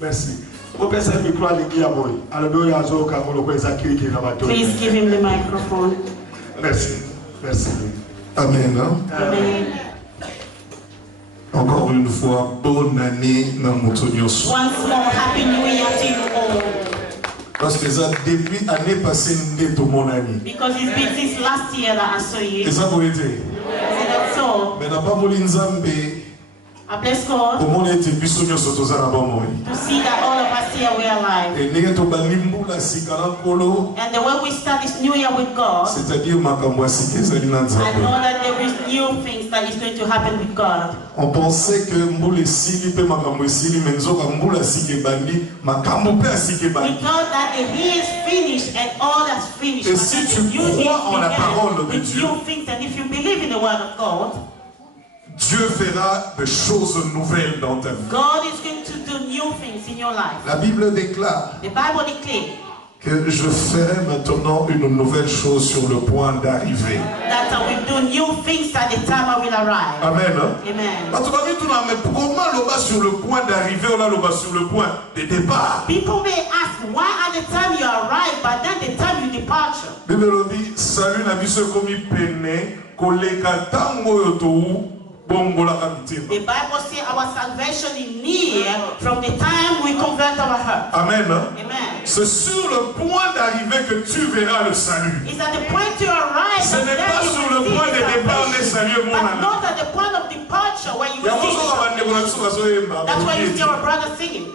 Merci. Please give him the microphone. Merci. Merci. Amen. Amen. Encore une fois, bonne année dans mon Once more, Happy New Year to you all. Parce que ça, depuis l'année passée, nous sommes mon année. Because it's been since last year that I saw you. Et ça pour aider. And that's all. Mais n'a pas moulin Nzambe. I bless God Comment on était bisogno sotto zana bamo. to see that all of us here were alive. Et n'est to balimbu la sikala kolo. And the way we start this new year with God, C'est-à-dire makambo sike zalina I Nzambe. know that there is new things that is going to happen with God. On pensait que mbule sili pe makambo sili menzoka mbula sike bandi makambo pe sike We bandi. thought that he is finished and all that's finished. Et But si then tu the new things crois en la began parole de with Dieu, new things, and if you believe in the word of God, Dieu fera de choses nouvelles dans ta vie. God is going to do new things in your life. La Bible déclare The Bible declares que je ferai maintenant une nouvelle chose sur le point d'arriver. that I will do new things at the time I will arrive. Amen. Amen. Mais comment le bas sur le point d'arriver, on a le bas sur le point de départ? People may ask why at the time you arrive, but then the time you departure. Bible dit, salut na biso komi pene, koleka tango yotou, bongola kamiti. The Bible says our salvation is near from the time we convert our heart. Amen. Amen. C'est sur le point d'arriver que tu verras le salut. It's at the point you arrive. Ce n'est pas sur le point de départ, mais salut mon But ami. not at the point of departure where you will see. That's why you see our brother singing.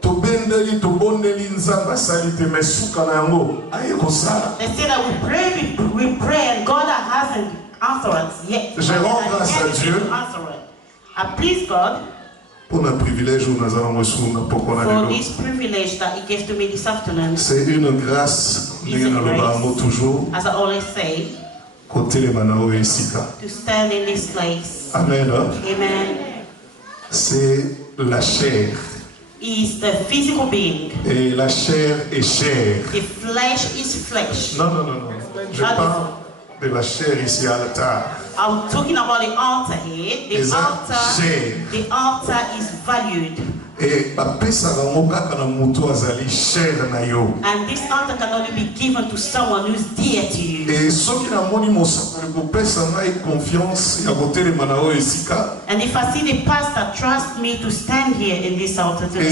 Tobendeli tobondeli nzamba salite mesuka na yango aye kosala. They say that we pray and God hasn't answered us yet. Je rends grâce à Dieu. I please God Pour un privilège où nous avons reçu for this privilege that He gave to me this afternoon. c'est une grâce, It's a grace, toujours, as I always say, côté les manao et isika. to stand in this place. Amen. Amen. C'est la chair. Is the physical being. Et la chair est chair. The flesh is flesh. Non, non, non, non. Je parle de la chair ici à l'altar. I'm talking about the altar here. The altar is valued. Et and this altar can only be given to someone who is dear to you. And if I see the pastor trust me to stand here in this altar today, I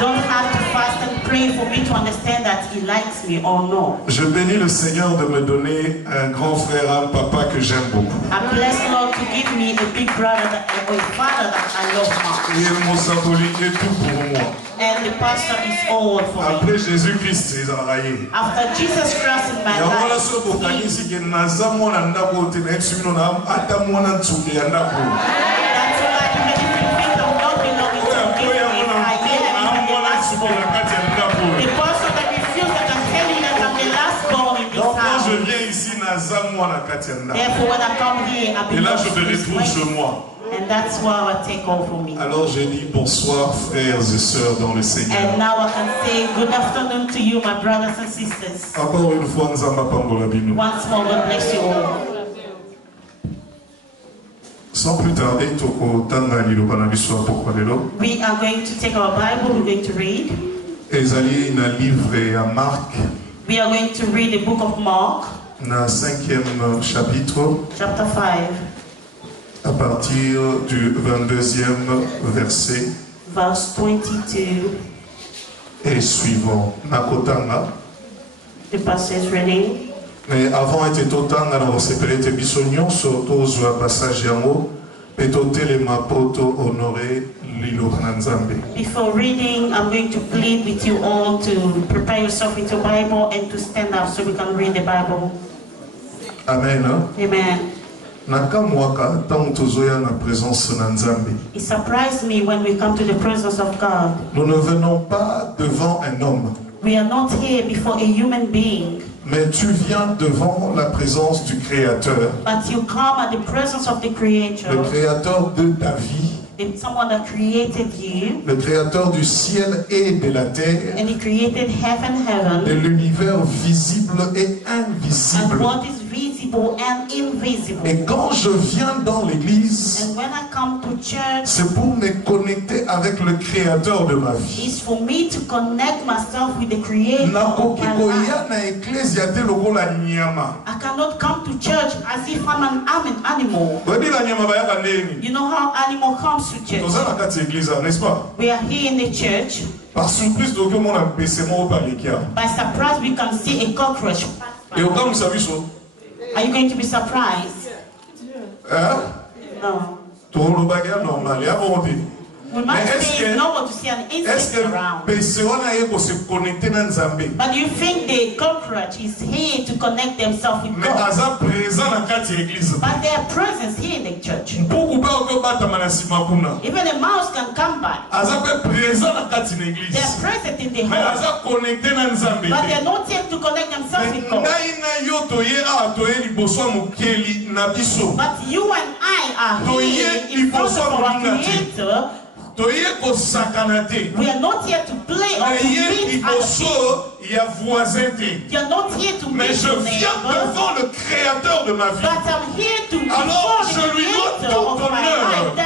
don't have to fast and pray for me to understand that he likes me or no. Je bénis le Seigneur de me donner un grand frère, un papa que j'aime beaucoup. I bless Lord to give me a big brother or a father that I love much. Il est mon symbolique et tout pour moi. And the pastor is all for me. Après Jésus-Christ, ils ont raillé. After Jesus Christ in my life, that's why many people think I'm not belonging to this place. I am the last born. The pastor that refused that I'm telling you that I'm the last born in this house. Je viens ici, Therefore, when I come here, I et là, belong je to me this retrouve place. chez moi. And that's why I take all for me. Alors j'ai dit bonsoir frères et sœurs dans le Seigneur. And now I can say good afternoon to you, my brothers and sisters. Encore une fois, nous avons pambola bino. Once more, God bless you all. Sans plus tarder, toko tanga liloba na biso pokwa lelo. We are going to take our Bible, we're going to read. Ezali na livre à Marc. We are going to read the book of Mark, Na 5e chapitre, chapter 5, à partir du 22e verset verse 22. et suivant. Nakotanga. The passage reading. Mais avant était totanga na osepelete biso nyonso tozwa passage yango pe totelema po to honore liloba na Nzambe. Before reading, I'm going to plead with you all to prepare yourself with your Bible and to stand up so we can read the Bible. Amen. Amen. Nakamwaka tango tozoya na présence na Nzambe. It surprised me when we come to the presence of God. Nous ne venons pas devant un homme. We are not here before a human being. Mais tu viens devant la présence du Créateur. But you come at the presence of the Creator. Le Créateur de ta vie. someone that created you. Le créateur du ciel et de la terre. And he created heaven, De l'univers visible et invisible. And what is visible and invisible. Et quand je viens dans l'église, and when I come to church, c'est pour me connecter avec le créateur de ma vie. It's for me to connect myself with the creator of my life. I cannot come to church as if I'm an animal. You know how animal comes to church? We are here in the church. Par surprise, by surprise, we can see a cockroach. Are you going to be surprised? No. We might say it's normal to see an insect around. But do you think the cockroach is here to connect themselves with God? But they are present here in the church. Even a mouse can come by. They are present in the house. But they are not yet to connect themselves with God. But you and I are here in front of our Creator. We are not here to play or to beat our il y a voisinté. Mais je viens devant le créateur de ma vie. Alors je lui dois tout honneur.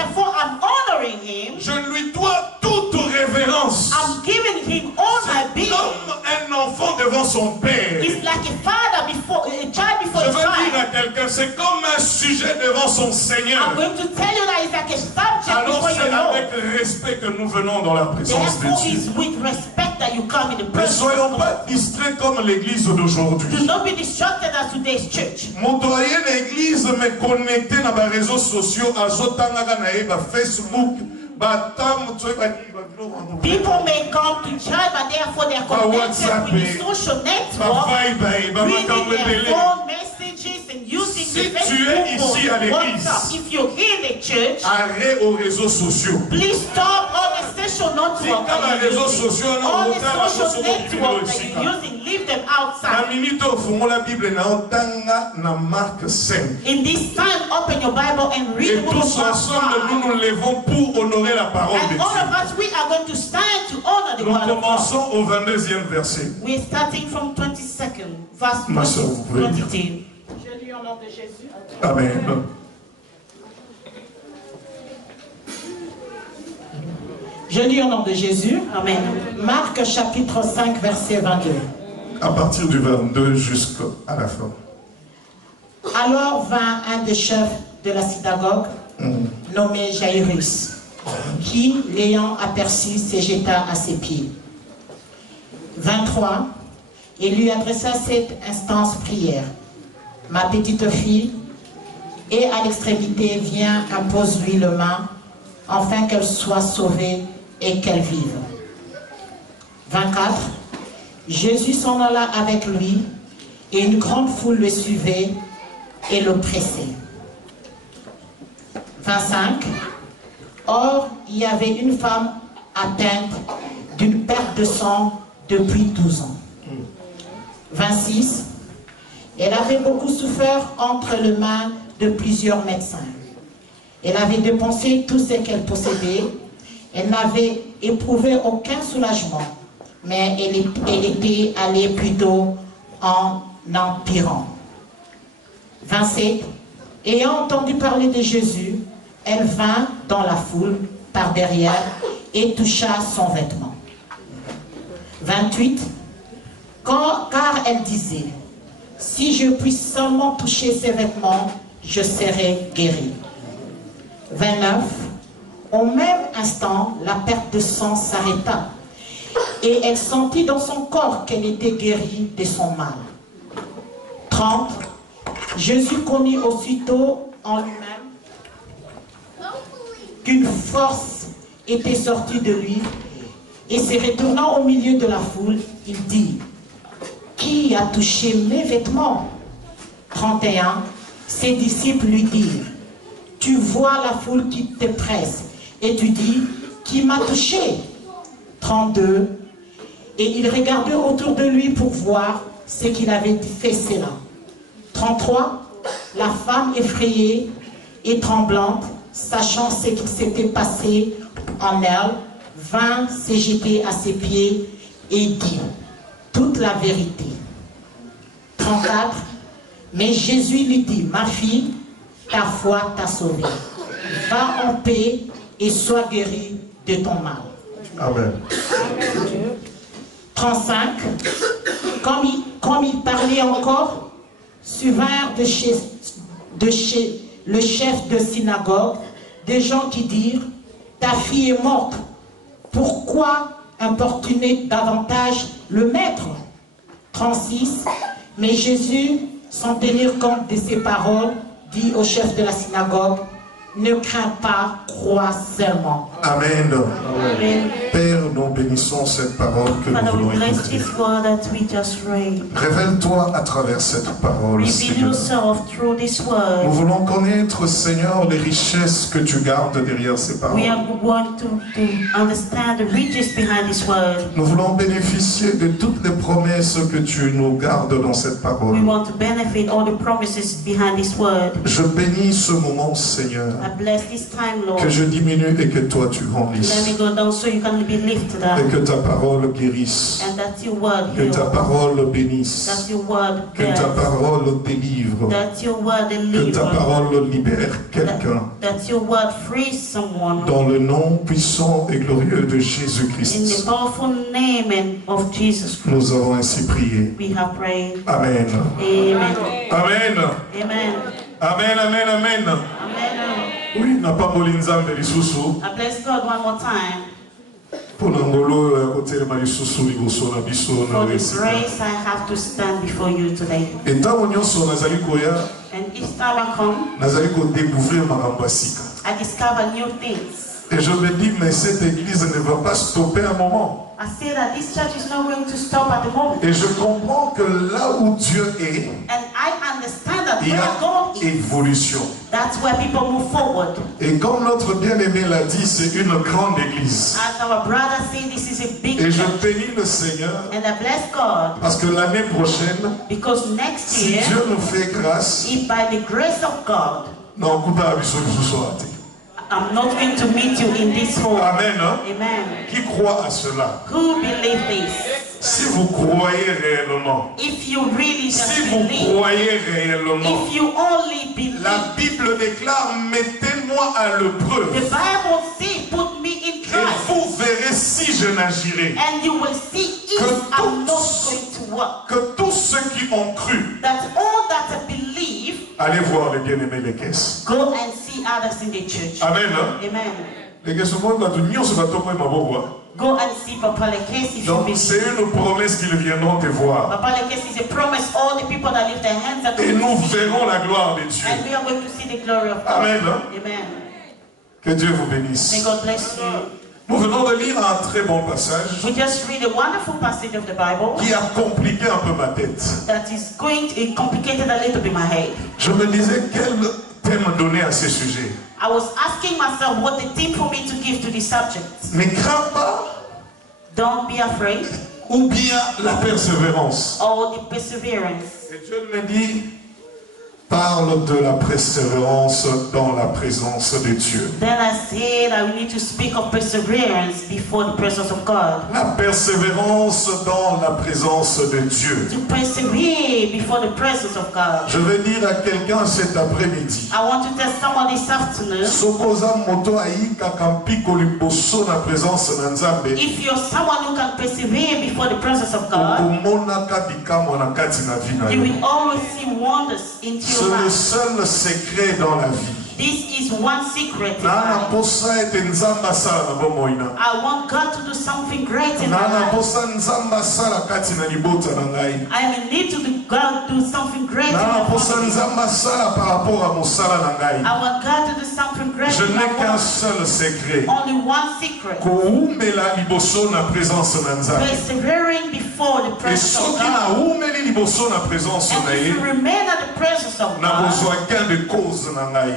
Je lui dois toute révérence. Comme un enfant devant son père. Je veux dire à quelqu'un, c'est comme un sujet devant son Seigneur. Alors c'est avec respect que nous venons dans la présence de Dieu. Ne soyons pas distraits comme l'église d'aujourd'hui. Mon doyen l'église me connecté dans les réseaux sociaux à Facebook. People may come to church, but therefore they are connected with the social network, reading their phone messages and using the Facebook or WhatsApp. If you're in the church, arrêt aux réseaux sociaux. Please stop all the social network that you're using. All the social network that you're using, leave them outside. In this time, open your Bible and read what tous ensemble, nous nous levons pour honorer la parole de Dieu. All of us, we are going to stand to honor the word of God. Nous commençons au 22e verset. We're starting from 22nd, verse 22. Je lis au nom de Jésus. Amen. Je lis au nom de Jésus. Amen. Marc chapitre 5, verset 22. À partir du 22 jusqu'à la fin. Alors vint un des chefs de la synagogue, nommé Jairus, qui, l'ayant aperçu, se jeta à ses pieds. 23. Et lui adressa cette instance prière. Ma petite fille, et à l'extrémité, viens, impose-lui le main, afin qu'elle soit sauvée et qu'elle vive. 24. Jésus s'en alla avec lui, et une grande foule le suivait et le pressait. 25. Or, il y avait une femme atteinte d'une perte de sang depuis 12 ans. 26. Elle avait beaucoup souffert entre les mains de plusieurs médecins. Elle avait dépensé tout ce qu'elle possédait. Elle n'avait éprouvé aucun soulagement, mais elle était allée plutôt en empirant. 27. Ayant entendu parler de Jésus, elle vint dans la foule par derrière et toucha son vêtement. 28. Car elle disait, si je puis seulement toucher ses vêtements, je serai guérie. 29. Au même instant, la perte de sang s'arrêta et elle sentit dans son corps qu'elle était guérie de son mal. 30. Jésus connut aussitôt en lui-même qu'une force était sortie de lui et se retournant au milieu de la foule, il dit, qui a touché mes vêtements? 31. Ses disciples lui dirent, tu vois la foule qui te presse et tu dis, qui m'a touché? 32. Et il regardait autour de lui pour voir ce qu'il avait fait cela. 33. La femme effrayée et tremblante sachant ce qui s'était passé en elle, vint se jeter à ses pieds et dit toute la vérité. 34. Mais Jésus lui dit, ma fille, ta foi t'a sauvée. Va en paix et sois guérie de ton mal. Amen. 35. Comme il parlait encore, survinrent de chez le chef de synagogue des gens qui dirent, ta fille est morte. Pourquoi importuner davantage le maître? 36. Mais Jésus, sans tenir compte de ces paroles, dit au chef de la synagogue, ne crains pas, crois seulement. Amen. Amen. Père, nous bénissons cette parole que nous voulons écouter. Révèle-toi à travers cette parole, Seigneur. Nous voulons connaître, Seigneur, les richesses que tu gardes derrière ces paroles. Nous voulons bénéficier de toutes les promesses que tu nous gardes dans cette parole. Je bénis ce moment, Seigneur. Que je diminue et que toi tu grandisses. Et que ta parole guérisse. Que ta parole bénisse. Que ta parole délivre. Que ta parole libère quelqu'un. Dans le nom puissant et glorieux de Jésus-Christ. Nous avons ainsi prié. Amen. Amen. Amen, amen, amen. Oui, n'a pas molinzambe lisusu. I bless God one more time. For the grace I have to stand before you today. And each time I come, I discover new things. Et je me dis, mais cette église ne va pas stopper un moment. I say that this church is not going to stop at the moment. Et je comprends que là où Dieu est, and I understand that il y a where God is, évolution. That's where people move forward. Et comme notre bien-aimé l'a dit, c'est une grande église. As our brother said, this is a big Et je church. bénis le Seigneur. And I bless God. Parce que l'année prochaine, because next si year, Dieu nous fait grâce, if by the grace of God, non, I'm not going to meet you in this hall. Amen. Hein? Amen. Qui croit à cela? Who believe this? Si vous croyez réellement, if you really si vous croyez réellement, if you only believe, la Bible déclare, mettez-moi à l'épreuve. The Bible says, put me in trial. Et vous verrez si je n'agirai. And you will see if I'm not going to work. Que tous ceux qui ont cru, that all that believe, allez voir les bien-aimés des caisses. Go and see others in the church. Amen. Amen. Les caisses au monde, go and see Papa Lekes if donc you c'est une promesse qu'ils viendront te voir. Papa Lekes is a promise. All the people that lift their hands are et nous verrons la gloire de Dieu. And we are going to see the glory of God. Amen. Amen. Que Dieu vous bénisse. May God bless you. Nous venons de lire un très bon passage. We just read a wonderful passage of the Bible. Qui a compliqué un peu ma tête. That is going to complicate a little bit my head. Je me disais quel thème donner à ce sujet. I was asking myself what the theme for me to give to this subject. Ne crains pas. Don't be afraid. Ou bien la persévérance. Or the perseverance. Et Dieu me dit, parle de la persévérance dans la présence de Dieu. Then I said I need to speak of perseverance before the presence of God. La persévérance dans la présence de Dieu. To persevere before the presence of God. Je vais dire à quelqu'un cet après-midi. I want to tell someone this afternoon. If you're someone who can persevere before the presence of God, you will always see wonders into your life. C'est le seul secret dans la vie. This is one secret in life. I want God to do something great in my life. I need to God do something great in my life. I want God to do something great Je in my n'ai qu'un life. seul secret. Only one secret. Persevering before the presence of God. And if you remain at the presence of God,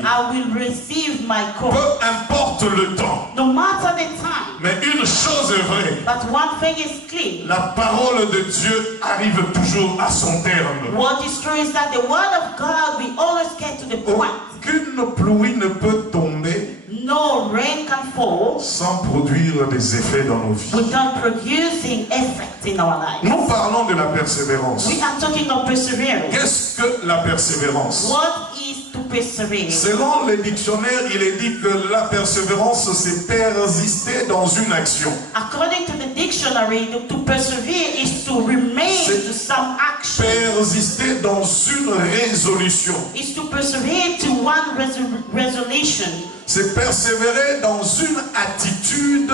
I will receive my call. Peu importe le temps. No matter the time. Mais une chose est vraie. But one thing is clear. La parole de Dieu arrive toujours à son terme. What is true is that the word of God will always get to the point. Aucune pluie ne peut tomber no rain can fall sans produire des effets dans nos vies. Without producing effects in our lives. Nous parlons de la persévérance. We are talking of perseverance. Qu'est-ce que la persévérance? What is to persevere? Selon les dictionnaires, il est dit que la persévérance, c'est persister dans une action. According to the dictionary, to persevere is to remain to some action. Persister dans une résolution. Is to persevere to one resolution. C'est persévérer dans une attitude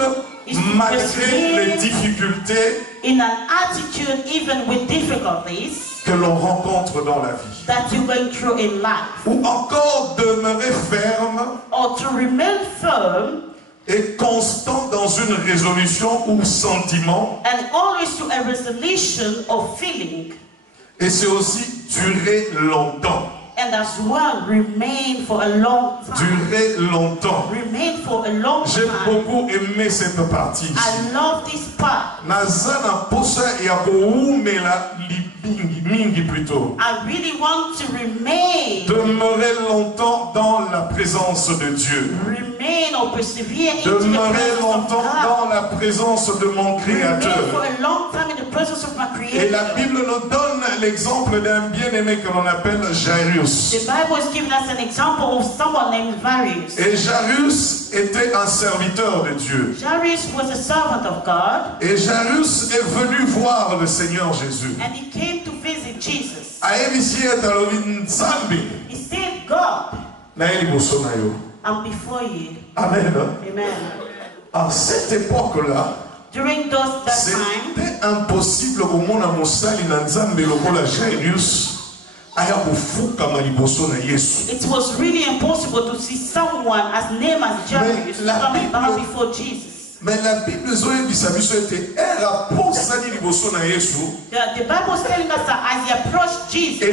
malgré les difficultés. In an attitude even with difficulties. Que l'on rencontre dans la vie. That you're going through in life. Ou encore demeurer ferme. Or to remain firm. Et constant dans une résolution ou sentiment. And always to a resolution or feeling. Et c'est aussi durer longtemps. And as well, remain for a long time. Durer longtemps. Remain for a long time. J'ai beaucoup aimé cette partie. I love this part. Nazana posa ya koumela mingi plutôt. I really want to remain. Demeurer longtemps dans la présence de Dieu. Remain or persevere into Demeurer the longtemps dans la présence de mon Créateur. Remain for a long time in the presence of my Creator. Et la Bible nous donne l'exemple d'un bien-aimé que l'on appelle Jairus. The Bible is giving us an example of someone named Jairus. Et Jairus était un serviteur de Dieu. Jairus was a servant of God. Et Jairus est venu voir le Seigneur Jésus. And he came to visit Jesus. He said, God, I'm before you. Amen. Amen. À cette époque-là, during that time, c'était impossible que mon amosali na nzambe lokola Jairus. It was really impossible to see someone as named as Jairus coming bow before Jesus. Mais la Bible était the Bible is telling us that as he approached Jesus,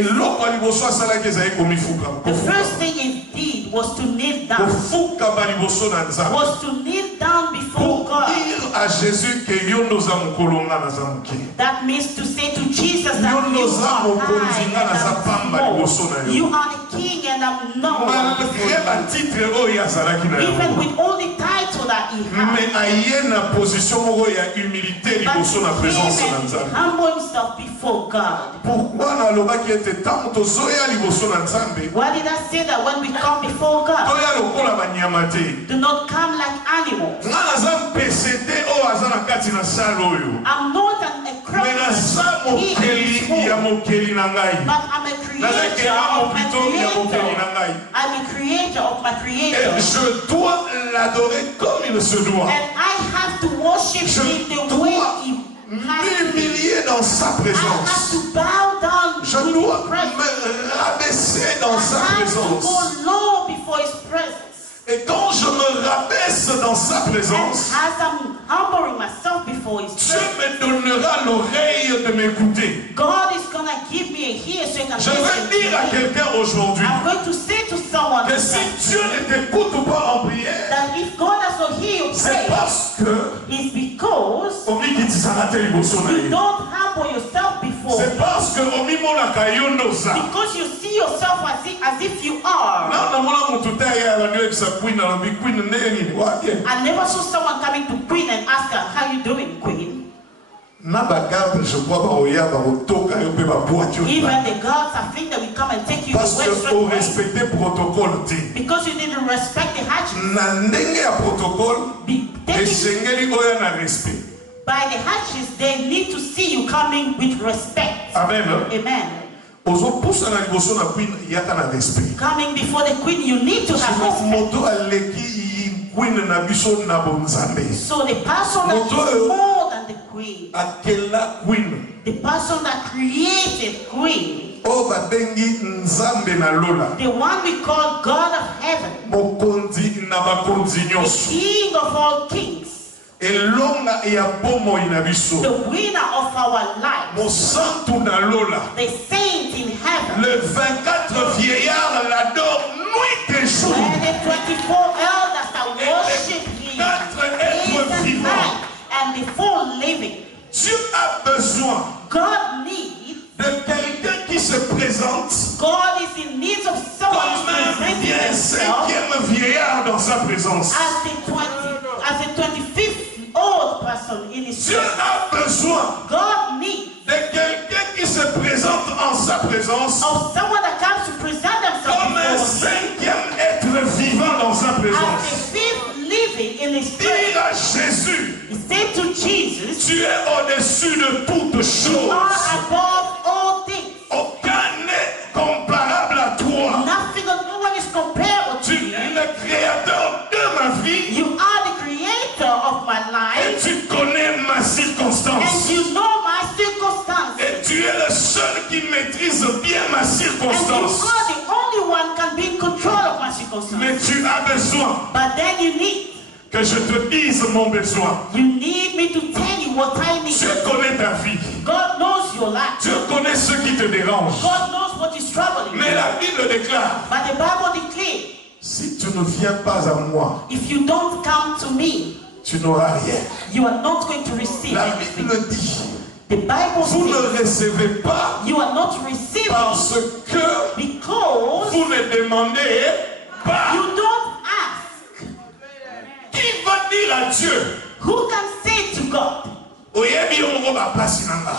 the first thing he did was to kneel down. Was to kneel down before God. That means to say to Jesus that you are the king and I'm not. Even with all the title that he had. Humble himself before God. Why did I say that when we come before God? Do not come like animals. I'm not a criminal, but I'm a creator of my creator. I'm a creator of my creator. Je dois l'adorer comme il se doit. And I have to worship him the way he m'humilier dans sa présence. I have to bow down je dois me rabaisser dans sa présence. I have to go low before his presence. Et quand je me rabaisse dans sa présence, as I'm humbling myself before his Dieu me donnera l'oreille de m'écouter. God is gonna give me a ear so you can je vais dire à quelqu'un aujourd'hui que si Dieu ne t'écoute pas en prière, that if God has not heard you pray, c'est parce que it's because you don't humble yourself before. C'est parce que because you see yourself as if you are. I never saw someone coming to Queen and ask her, how you doing, Queen? Even the girls, I think that we come and take you away because you didn't respect the hatches. By the hatches, they need to see you coming with respect. Amen. Amen. Coming before the queen, you need to have respect. So the person that is more than the queen, the person that created queen, the one we call God of heaven, the king of all kings, the winner of our lives, the saint in heaven, Le 24 vieillards l'adorent nuit et jour. And the 24 elders are worshiping him. 4 êtres vivants. And the 4 living. Dieu a besoin God needs de quelqu'un qui se présente. God is in need of someone comme un 5e vieillard dans sa présence. As a 25th old person in his Dieu a besoin God needs de quelqu'un qui se présente en sa présence of someone that comes to present themselves comme un 5e être vivant dans sa présence. As the 5th living in his Dire à Jésus, he said to Jesus, tu es au-dessus de toutes choses. You are above all things. Aucun n'est comparable à toi. Nothing, no one is comparable to Tu es le créateur de ma vie. You are the creator of my life. Et tu connais ma circonstance. And you know my circumstances. Et tu es le seul qui maîtrise bien ma circonstance. And you are the only one can be in control of my circumstances. Mais tu as besoin But then you need que je te dise mon besoin. You need me to tell you what I need. Dieu connaît ta vie. God knows your life. Dieu connaît ce qui te dérange. God knows what is troubling you. Mais la Bible déclare, But the Bible declares, si tu ne viens pas à moi, if you don't come to me, tu n'auras rien. You are not going to receive La anything. Bible dit, The Bible vous says, ne recevez pas you are not receiving parce que because vous ne demandez pas. you don't ask. Qui va dire à Dieu, Who can say to God,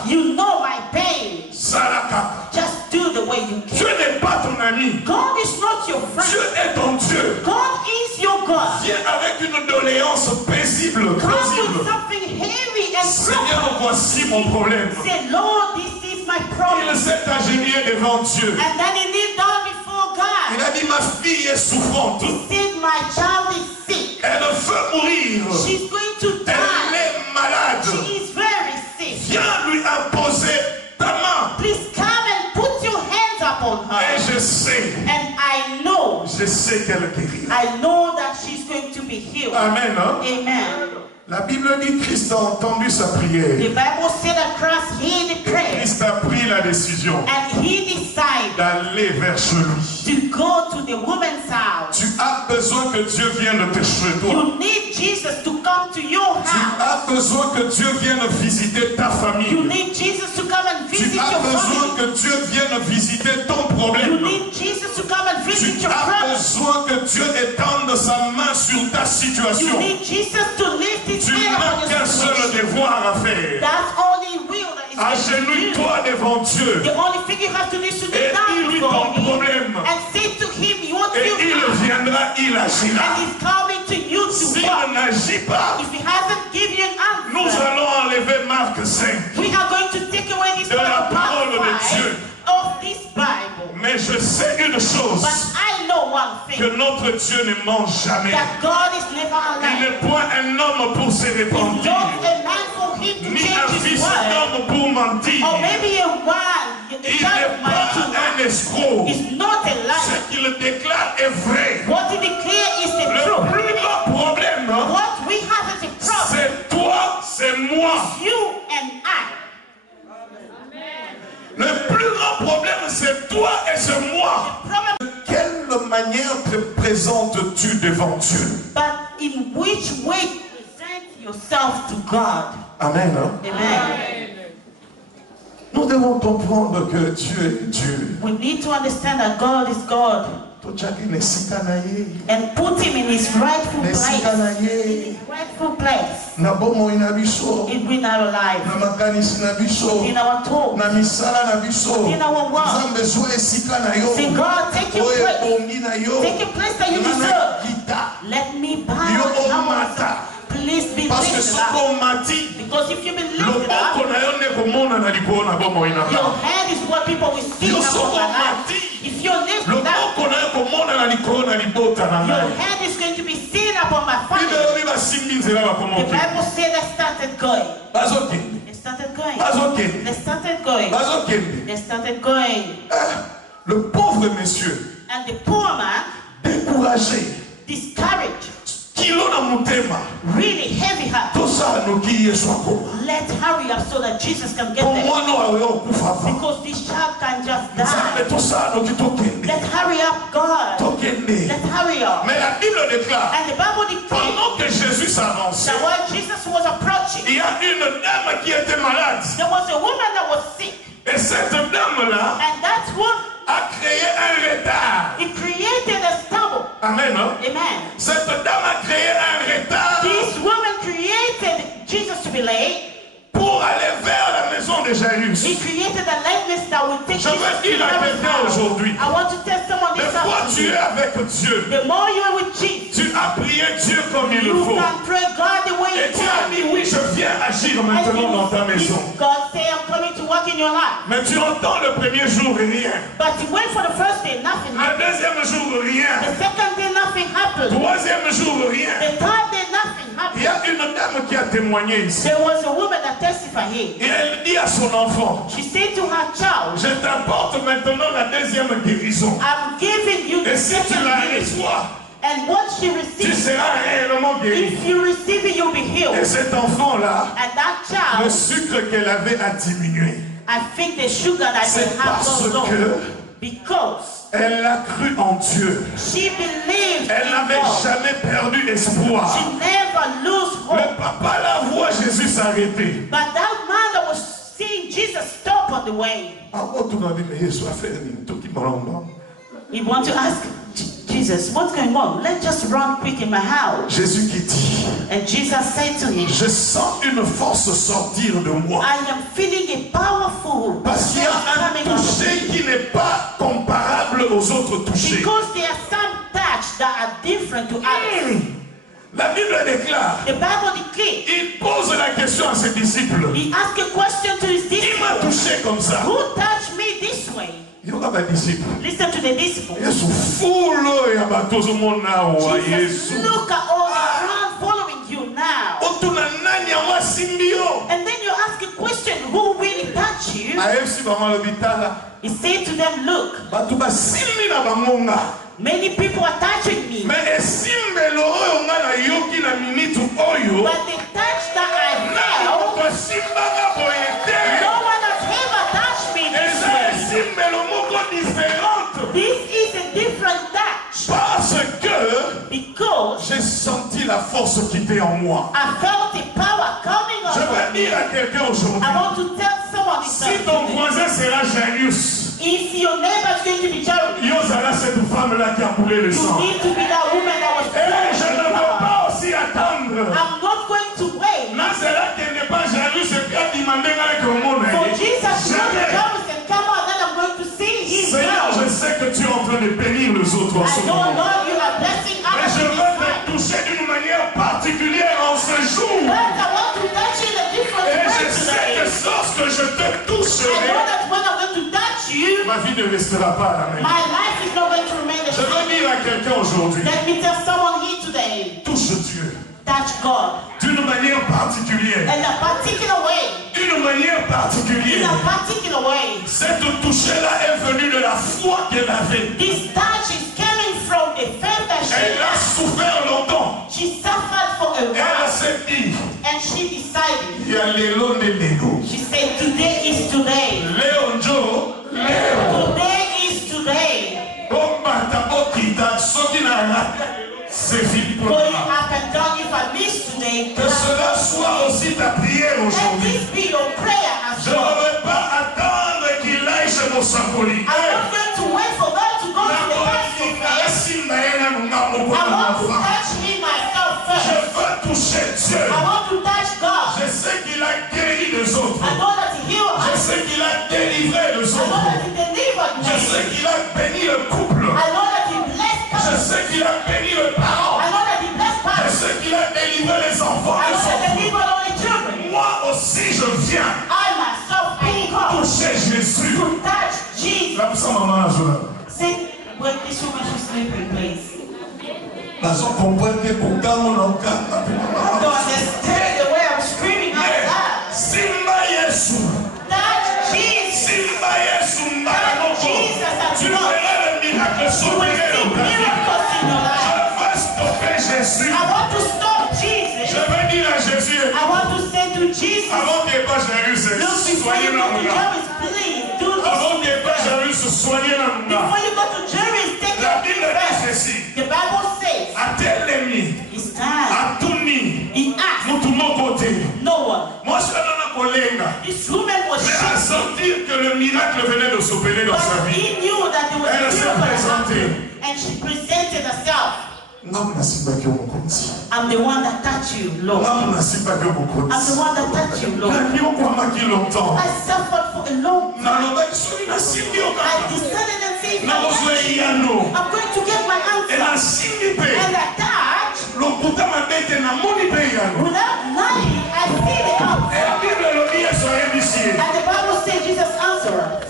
you know my pain, just do the way you can. Dieu n'est pas ton ami. God is not your friend. Dieu est ton Dieu. God is your God. Viens avec une doléance paisible, Come paisible. with something heavy and Seigneur, voici mon problème. say, Lord, this is my problem. Il s'est agenouillé devant Dieu. And then he kneeled down before God. Il a dit, ma fille est souffrante. He said, my child is sick. Elle veut mourir. She's going to die. Elle est malade. She is very sick. Viens lui imposer ta main. Please come and put your hands upon her. Et je sais. And I know. Je sais qu'elle guérira. I know that she's going to be healed. Amen. Hein? Amen. La Bible dit que Christ a entendu sa prière. The Bible said that Christ heard the prayer. Christ a pris la décision And he decided d'aller vers celui. to go to the woman's house. Tu as besoin que Dieu vienne te chez toi. You need Jesus to come to your Tu house. as besoin que Dieu vienne visiter ta famille. You need Jesus to come and Tu visit as your besoin family. que Dieu vienne visiter ton You problème. need Jesus to come and visit Tu your as problem. besoin que Dieu étende sa main sur ta You situation. need Jesus to lift his Tu hand n'as upon your qu'un seul situation. devoir à faire. That's all he will that is going to do. Agenouille-toi devant Dieu. The only thing you have to do is to Et get down dis-lui before ton him problème. and say to him, you want Et you il viendra, il agira. and he's coming to you to S'il work. n'agit pas, If he hasn't given you an nous answer, allons enlever Marc 5. we are going to take away this De la part parole de of Dieu. this Bible. Mais je sais une chose, But I know one thing, que notre Dieu ne ment jamais. that God is never Il alive. n'est point un homme pour se He's repentir, not a man for him to ni un change his fils word. d'homme pour mentir. Or maybe a one, a Il child n'est of man to pas un lie. escroc. He's not a liar. Ce qu'il déclare est vrai. What he declares is the Le truth. plus grand problème, What we have as a problem c'est toi, c'est moi. is you and I. Le plus grand problème, c'est toi et c'est moi. The problem, De quelle manière te présentes-tu devant Dieu? but in which way you present yourself to God. Amen. Hein? Amen. Nous devons comprendre que Dieu est Dieu. We need to understand that God is God and put him in his rightful place. In his rightful place. In our life. In our talk. In our work. Say, God, take your place. Take a place that you deserve. Let me bow. Please be lifted up. Because if you've been lifted up, your head is what people will see about your life. If you're lifted up, your head is going to be seen upon my family. The Bible said they started going. They started going. They started going. They started going. Le pauvre monsieur, And the poor man, découragé, discouraged, qui really heavy heart. Let's hurry up so that Jesus can get there. Because this child can just die. Let's hurry up, God. Let's hurry up. And the Bible declares that while Jesus was approaching, there was a woman that was sick. Et cette dame-là that woman a créé un retard. It created a stumble. Amen. Amen. Cette dame a créé un retard. This woman created Jesus to be late. Pour aller vers la maison de Jairus. He created a likeness that would take Je veux dire à quelqu'un aujourd'hui. I want to tell someone this afternoon. Le fois tu es avec Dieu. The more you are with Jesus. Tu as prié Dieu comme il le faut. You can pray God the way you can. Et tu as dit oui, je viens agir maintenant dans ta maison. God say I'm coming to work in your life. Mais tu entends le premier jour rien. But you went for the first day, nothing happened. Le deuxième jour rien. The second day nothing happened. Troisième jour rien. The third day nothing happened. Il y a une dame qui a témoigné ici. There was a woman that testified here. Et elle dit à son enfant, she said to her child, je t'apporte maintenant la deuxième guérison. I'm giving you the second guérison. And what she received, tu seras réellement guéri. If you receive it, you'll be healed. Et cet enfant-là, and that child, le sucre qu'elle avait a diminué. I think the sugar that they have parce because elle a cru en Dieu. She believed elle n'avait jamais perdu espoir. She never lose hope. Le papa la voit Jésus s'arrêter. But that man that was seeing Jesus stop on the way. He want to ask Jesus, what's going on? Let's just run quick in my house. Jésus qui dit, and Jesus said to him, je sens une force sortir de moi. I am feeling a powerful. Parce qu'il y a un toucher qui n'est pas comparable aux autres touchés. Because there are some touch that are different to others. La Bible déclare, the Bible declares, il pose la question à ses disciples. He asked a question to his disciples. Qui m'a touché comme ça? Who touched me this way? Listen to the disciples. Jesus, look at all around following you now. And then you ask a question, who really touched you? He said to them, look, many people are touching me. But the touch that I felt, no one has ever touched me this way. This is a different touch. Parce que because j'ai senti la force quitter en moi. I felt the power coming on. Je veux dire à quelqu'un aujourd'hui. I want to tell someone this. Si ton voisin sera Jairus, if your neighbor is going to be Jairus, Yosala cette femme-là qui a coulé le sang. You need to be that woman that was. Et je ne veux pas aussi attendre. I'm not going to wait. Nazela qui n'est pas Jairus et qui a demandé à monde. For Jesus to go to Jairus and come out, then I'm going to see him. Seigneur, je sais que tu es en train de bénir les autres en ce moment. Mais je veux te toucher d'une manière particulière en ce jour. Et je sais que lorsque je te toucherai, ma vie ne restera pas à la même. Je veux dire à quelqu'un aujourd'hui, touche Dieu. Touch God. D'une manière particulière. In a particular way. D'une manière particulière. In a particular way. Cette toucher-là est venue de la foi qu'elle avait. This touch is coming from the faith that she Elle a souffert longtemps. She suffered for a while. Elle s'est dit. And she decided. She said, today is today. Today is today. For it happened done if I miss today. Que cela soit aussi ta prière aujourd'hui. Let this be your prayer as well. Je ne veux pas attendre qu'il aille chez mon symbolique. I'm not going to wait for God to go to the pastor. I want to touch him myself first. Je veux toucher Dieu. I want to touch God. Je sais qu'il a guéri les autres. I know that he healed us. Je sais qu'il a délivré les autres. I know that he delivered me. Je sais qu'il a béni le couple. I know that he blessed us. Je sais qu'il a béni le parent. I know that he blessed us. Je sais qu'il a délivré les enfants. I know that he delivered all the children. Moi aussi je viens. I myself I come. Toucher Jésus. To touch Jesus. Say, when this woman should sleep in place. I don't understand the way I'm screaming out loud. Simba Yesu. Touch Jesus. Simba Yesu. Touch Jesus at tu verras le miracle s'opérer dans ta vie. miracles in your life. Je veux stopper Jésus. I want to pas Jairus, soignez-la. Avant qu'il pas Jairus, soignez-la. La Bible dit ceci. The Bible says, it's time. He asked. No one. Moi, je suis dans la collègue. This woman was Mais à sentir que le miracle venait de s'opérer dans sa vie. He knew that there was Elle s'est présentée. And she presented herself. I'm the one that touched you, Lord. I'm the one that touched you, Lord. I suffered for a long time. I decided and said, I'm going to get my answer. And I touched. Without lying, I see the answer. And the Bible says Jesus answered.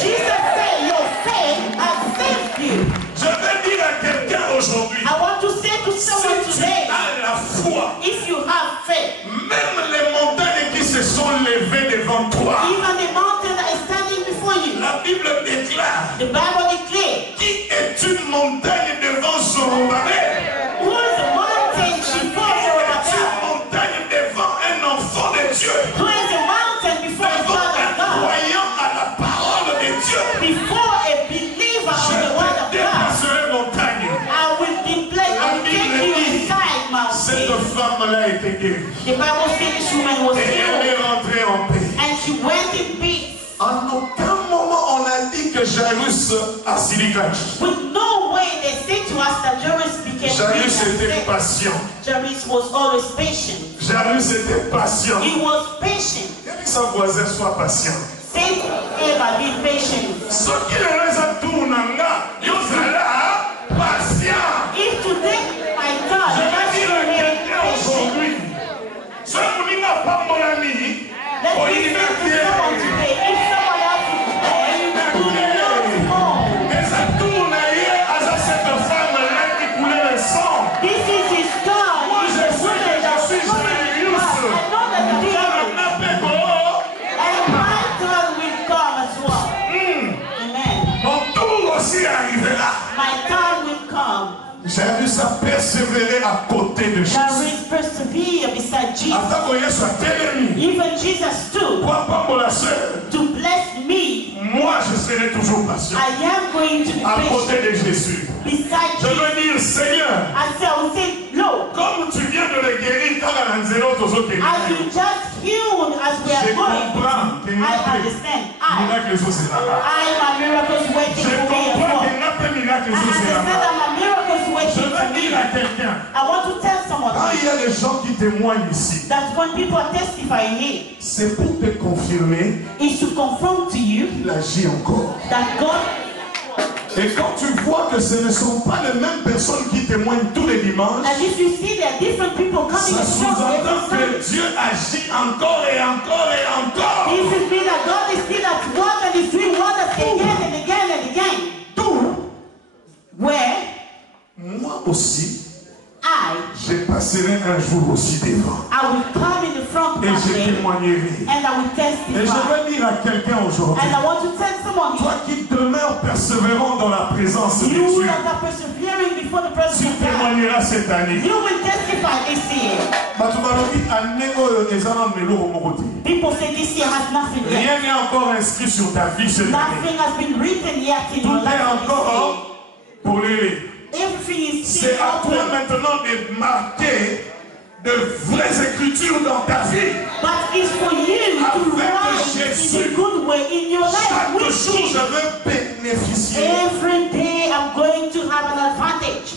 Jesus said, your faith has saved you. Je vais dire à quelqu'un aujourd'hui, I want to say to someone si today, tu as la foi, if you have faith, même les montagnes qui se sont levées devant toi, even the mountain that is standing before you, la Bible déclare, the Bible declares, qui est une montagne devant Zorobabel? who is the mountain before Zorobabel? Qui est une montagne devant un enfant de Dieu? Who is the mountain before the Devant Father un of God? croyant à la parole de Dieu. Before a believer Je on the word te of God, dépasserai montagne. I will display, I will take you inside Cette mountain. femme-là a été guérie. The Bible says this woman was Et elle healed, est rentrée en paix. and she went in peace. En aucun moment on a dit que Jairus a siliqué. With no way they say to us that Jairus became Jairus rich and était sick. patient. Jairus was always patient. Jairus était patient. He was patient. Il a dit son voisin, sois patient. Say ever be patient. Ce qui le reste à tout, Nanga, il sera patient. If today, my God, Je vais just dire à remain quelqu'un patient. aujourd'hui, ce qui n'a pas mon ami, Let on me y say to met someone today, if someone else is there, do not fall. mais ça tourne ailleurs à cette femme-là qui coulait le sang. This is his God. Moi, He's je the sais one que that je has suis spoken Jairus. to us. I know that the Je devil, m'appelle and my turn will come as well. Amen. mon tour aussi arrivera. My time will come. Jairus a persévéré à côté de Jésus. Jairus persevered beside Jesus. Attends que Jésus soit ennemi. Even Jesus stood Quoi pas pour la sœur? to bless me. Moi, je serai toujours patient. I am going to be À côté patient de Jésus. beside Je Jesus. veux dire, Seigneur, I will say, Lord, comme tu viens de le guérir, quand la zéro, tu as as you just healed as we are je going, comprends que I understand. miracle c'est là. I am a miracles waiting Je for me as comprends well. que n'a pas miracle I c'est understand là. I'm a miracles Je waiting for veux me. dire à quelqu'un, I want to tell someone quand il y a des gens qui témoignent ici, that when people are testifying here, c'est pour te confirmer is to confirm to you qu'il agit encore. that God. Et quand tu vois que ce ne sont pas les mêmes personnes qui témoignent tous les dimanches, And if you see there are different people coming ça to sous-entend church que every Dieu agit encore et encore et encore. This is mean that God is still at work and is doing wonders again and again and again. Tout, Where moi aussi, I je passerai un jour aussi devant. will come in the front Et one je day témoignerai. and I will Et je testify. veux dire à quelqu'un aujourd'hui, And I want to tell someone, toi qui demeures persévérant dans la présence de you Dieu, that are persevering before the tu presence of God, témoigneras cette année. you will testify this year. Bato balobi année oyo eza na meloko moko te. People say this year has nothing yet. Rien n'est encore inscrit sur ta vie cette année. Nothing has been written yet in Tout your est life this encore pour les. year. Everything is still C'est à toi open. maintenant de marquer de vraies écritures dans ta vie. But it's for you to Avec write Jésus. in a good way in your life. Chaque with jour, Jesus. je veux bénéficier. Every day I'm going to have an advantage.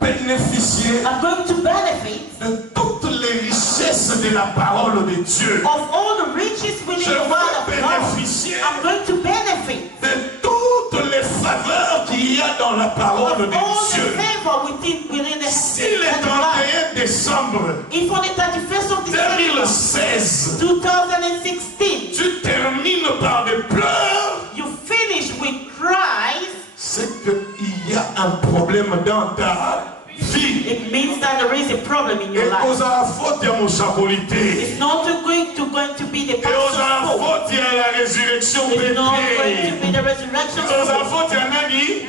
Bénéficier I'm going to benefit de toutes les richesses de la parole de Dieu. of all the riches within Je the word veux of God. bénéficier I'm going to benefit de toutes les faveurs qu'il y a dans la parole de of all the Dieu. favor within the Si le word of God. 31 décembre If on the 31st of December 2016, 2016 tu termines par des pleurs, you finish with cries, c'est qu'il y a un problème dans ta vie. it means that there is a problem in your Et life. aux la faute ya mosakolité. It's not going to be the Et aux la pastor's fault. faute ya la résurrection It's not going to pétrée. be the resurrection's Aux la fault. faute ya nani?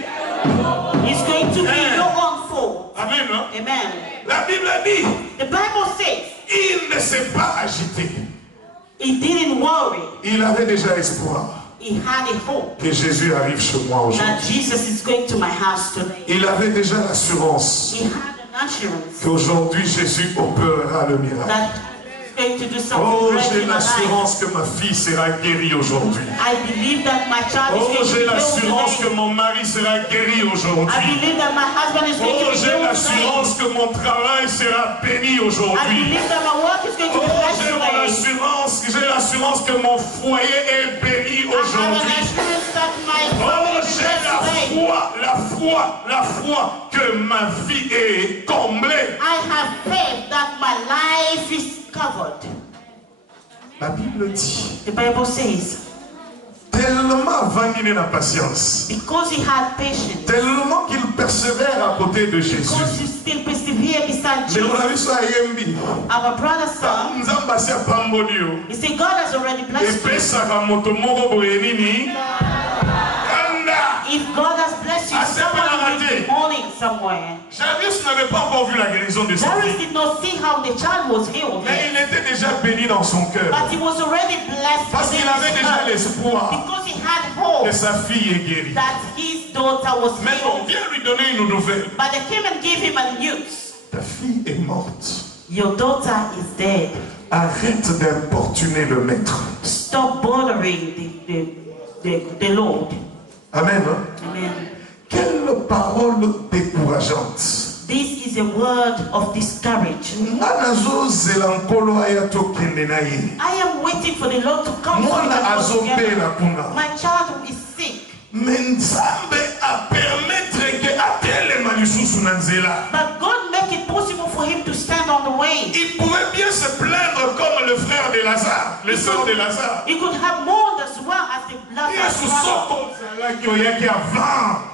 It's going to be Amen. your own fault. Amen. Hein? Amen. La Bible dit, The Bible says, Il ne s'est pas agité. He didn't worry. Il avait déjà espoir. He had a hope. Que Jésus arrive chez moi aujourd'hui. That Jesus is going to my house today. Il avait déjà l'assurance. He had an assurance. Qu'aujourd'hui Jésus opérera le miracle. Oh, j'ai l'assurance que ma fille sera guérie aujourd'hui. Oh, j'ai l'assurance que mon mari sera guéri aujourd'hui. Oh, j'ai l'assurance que mon travail sera béni aujourd'hui. Oh, j'ai l'assurance que mon foyer est béni aujourd'hui. Oh, j'ai la foi que ma vie est comblée. I have faith that my life is covered. La Bible dit. The Bible says. Tellement vanille la patience. Because he had patience. Tellement qu'il persévère à côté de Jésus. Because he still persevered beside Jesus. Our brother son. He said God has already blessed you. If God has blessed you, someone will be mourning somewhere. Jairus n'avait pas encore vu la guérison de sa Jairus fille. did not see how the child was healed. Mais il était déjà béni dans son cœur. But he was already blessed. Parce qu'il avait déjà l'espoir because he had hope que sa fille est guérie. That his daughter was Mais on healed. vient lui donner une nouvelle. But they came and gave him a news. Ta fille est morte. Your daughter is dead. Arrête d'importuner le maître. Stop bothering the Lord. Amen. Amen. Quelle parole décourageante. This is a word of discouragement. I am waiting for the Lord to come to me. My child is sick. But God make it possible for him to stand on the way. Il pouvait bien se plaindre comme le frère de Lazare, le sœur de Lazare. He could have mourned as well as the Lazarus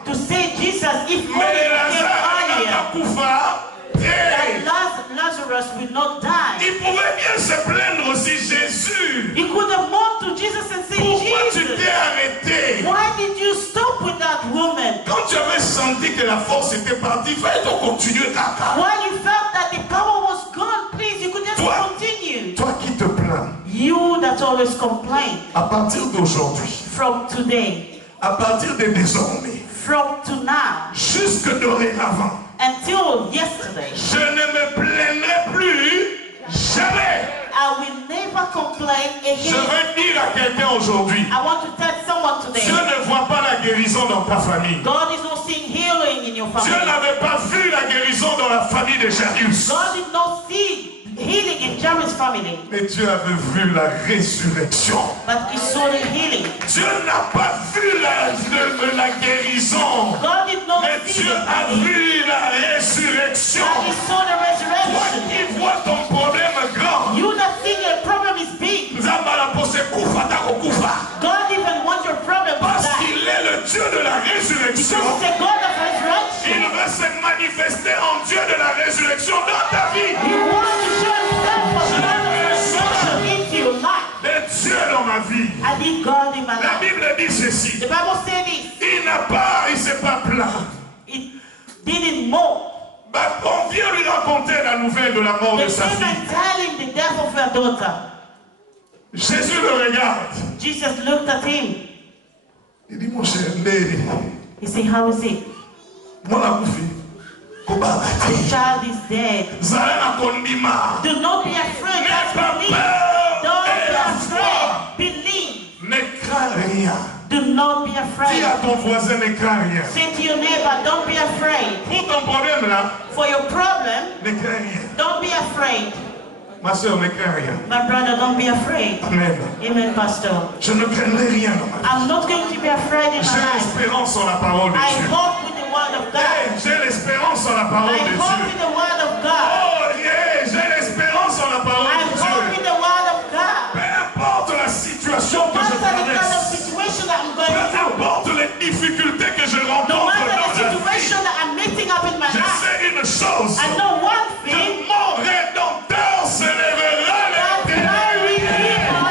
to say, Jesus, if only came earlier, Lazarus will not die. Il pouvait bien se plaindre aussi, Jésus. He could have mourned to Jesus and said, Pourquoi Jesus, tu t'es arrêté? Why did you stop with that woman? Quand tu avais senti que la force était partie, il fallait donc continuer. When you felt that the power was gone, please, you could just continue. Toi qui te plains. You that always complain. À partir d'aujourd'hui. From today. À partir de désormais. From to now. Jusque dorénavant. Until yesterday. Je ne me plaindrai plus jamais. I will never complain again. Je veux dire à quelqu'un aujourd'hui. I want to tell someone today. Dieu ne voit pas la guérison dans ta famille. God is not seeing healing in your family. Dieu n'avait pas vu la guérison dans la famille de Jairus. God did not see healing in Jairus' family. Mais Dieu avait vu la résurrection. But he saw the healing. Dieu n'a pas vu la guérison. God did not mais see Dieu a vu la résurrection. But he saw the resurrection. Toi qui vois ton problème grand. You that think your problem is big. God even wants your problem to die. Parce qu'il est le Dieu de la résurrection. Because he's the God of resurrection. Il veut se manifester en Dieu de la résurrection dans ta vie. He wants to show himself as God of resurrection into your life. De Dieu dans ma vie. I need God in my life. La Bible dit ceci. The Bible says this. Il s'est pas plaint. It didn't mourn. On vient lui raconter la nouvelle de la mort de sa fille. They came and tell him the death of her daughter. Jésus le regarde. Jesus looked at him. Il dit, mon cher, he said, how is it? The child is dead. Do not be afraid. Don't be afraid. Believe. Ne crains rien. Do not be afraid. Dis à ton voisin, ne crains rien. Say to your neighbor, don't be afraid. Pour ton problème là, for your problem, ne crains rien. Don't be afraid. Ma soeur, ne crains rien. My brother, don't be afraid. Amen. Amen, Pastor. Je ne craindrai rien dans ma vie. I'm not going to be afraid in my life. J'ai l'espérance en la parole de Dieu. I hope with the word of God. Hey, j'ai l'espérance en la parole de Dieu. I hope with the word of God. Oh, yeah, j'ai l'espérance en la parole de Dieu. I hope with the word of God. Peu importe la situation que je traverse. Peu importe les difficultés que je rencontre dans la vie. Je sais une chose. Que mon Rédempteur se lèvera l'éternel. Il se lèvera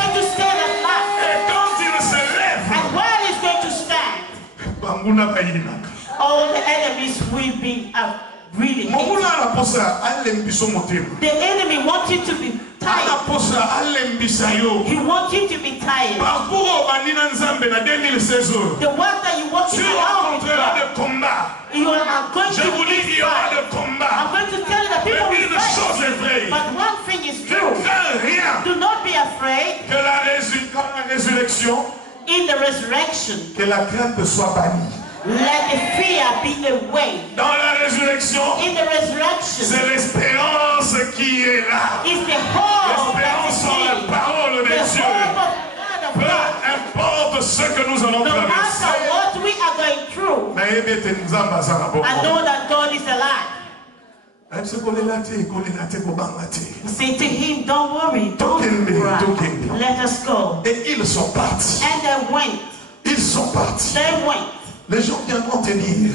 l'éternel. Et quand il se lève, Banguna Bayina. all the enemies will be really hated. The enemy wants you to be tired. He wants you to be tired. The work that you want to do, you are going to be fight. I'm going to tell you that people will fight. But one thing is true. Do not be afraid. In the resurrection, que la crainte soit bannie. Let the fear be away. Dans la résurrection, in the resurrection, c'est l'espérance qui est là. It's the hope. L'espérance en la parole de Dieu. Peu importe ce que nous allons traverser. No matter what we are going through, I know that God is alive. Say to him, don't worry, don't cry. Let us go. Et ils sont partis. And they went. Ils sont partis. They went. Les gens viendront te dire,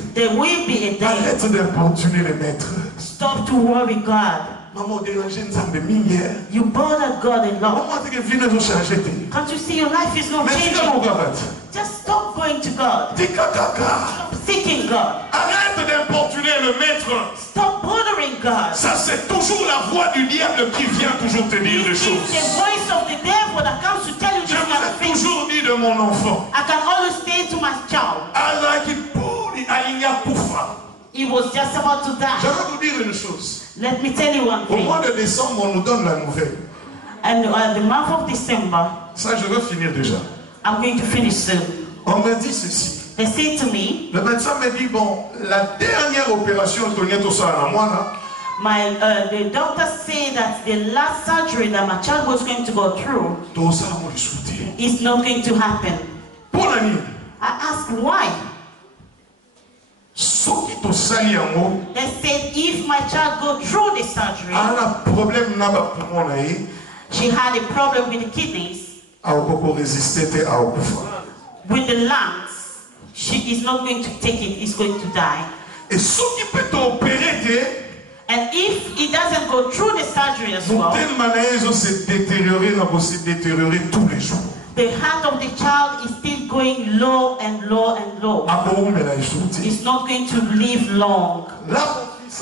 arrête d'importuner les maîtres. Stop to worry God. You bothered God a lot. Can't you see your life is not changing? Just stop going to God. Stop seeking God. Arrête d'importuner le maître. Stop bothering God. Ça c'est toujours la voix du diable qui vient toujours te dire des choses. It's the voice of the devil that comes to tell you this kind of thing. Je vous ai toujours dit de mon enfant. I can always say to my child. He was just about to die. Je vais vous dire une chose. Let me tell you one thing. Au mois de décembre, on nous donne la nouvelle. And the month of December. Ça, je veux finir déjà. I'm going to finish soon. On me dit ceci. They say to me. Le médecin me dit bon, la dernière opération de the doctor said that the last surgery that my child was going to go through is not going to happen. I asked why. They said if my child go through the surgery, she had a problem with the kidneys, with the lungs, she is not going to take it, is going to die. And if it doesn't go through the surgery as well, the heart of the child is still going low and low and low. It's not going to live long.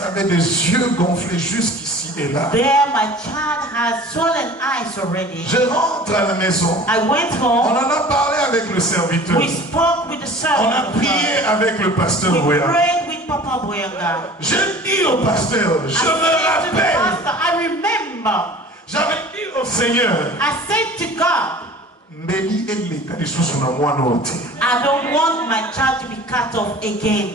Avait des yeux gonflés jusqu'ici et là. There my child has swollen eyes already. Je rentre à la maison. I went home. On en a parlé avec le serviteur. We spoke with the servant. On a prié avec le pasteur Boyanga. We prayed with Papa Boyanga. Je dis au pasteur, je me rappelle. I remember. J'avais dit au Seigneur. I said to God, I don't want my child to be cut off again.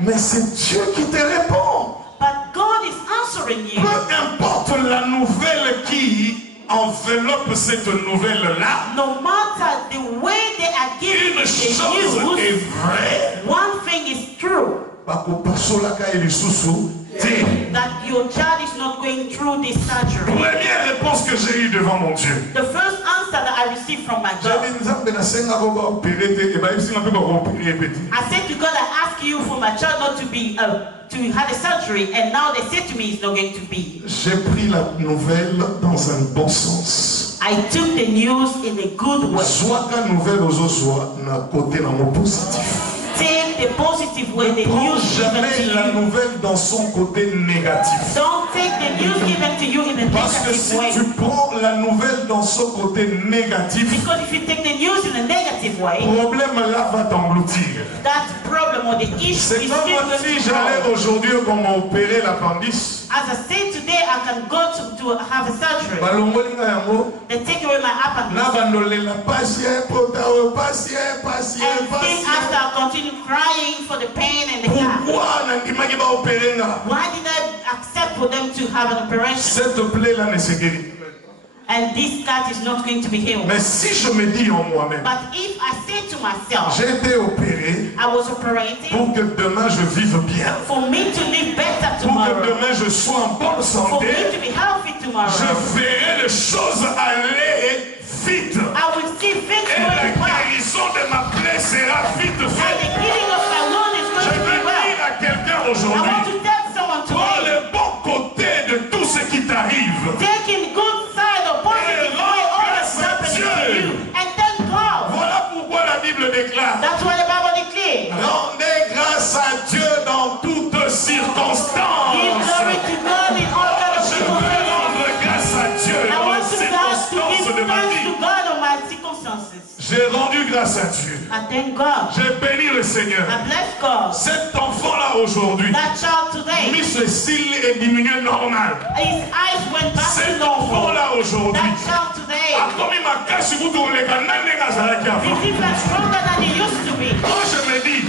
Mais c'est Dieu qui te répond. But God is answering you. Peu importe la nouvelle qui enveloppe cette nouvelle-là. No matter the way they are giving une chose est vraie. One thing is true. That your child is not going through this surgery. Première réponse que j'ai eue devant mon Dieu. The first answer that I received from my God. I said to God, I asked you for my child not to be to have a surgery, and now they say to me it's not going to be. J'ai pris la nouvelle dans un bon sens. I took the news in a good way. Soit la nouvelle aux autres na côté dans mon positif. Take the positive way, the news given to you. La nouvelle dans son côté négatif. Don't take the news given to you in a Parce que si way. tu prends la nouvelle dans son côté négatif, because if you take the news in a negative way, problème là va t'engloutir. That problem or the issue c'est is comme si j'allais aujourd'hui qu'on m'a opéré l'appendice. As I said today, I can go to have a surgery. They take away my appendix. And then after I continue crying for the pain and the heart. Why did I accept for them to have an operation? And this cat is not going to be healed. Mais si je me dis en moi-même, but if I say to myself, j'ai été opéré I was operated pour que demain je vive bien, for me to live better tomorrow, pour que demain je sois en bonne santé, for me to be healthy tomorrow, je verrai les choses aller vite. I will see things et la guérison de ma plaie sera vite faite. And the healing of my wound is going to be well. Je vais dire à quelqu'un aujourd'hui, I want to tell someone today, prends le bon côté de tout ce qui t'arrive. Take in good side or positive way all that's happening to you. And thank God. Voilà pourquoi la Bible déclare. That's why the Bible declares. Rendez grâce à Dieu. J'ai rendu grâce à Dieu. J'ai béni le Seigneur. Cet enfant-là aujourd'hui, Miss Style est diminué normal. Cet enfant-là aujourd'hui a commis ma casse sur vous les moi je me dis,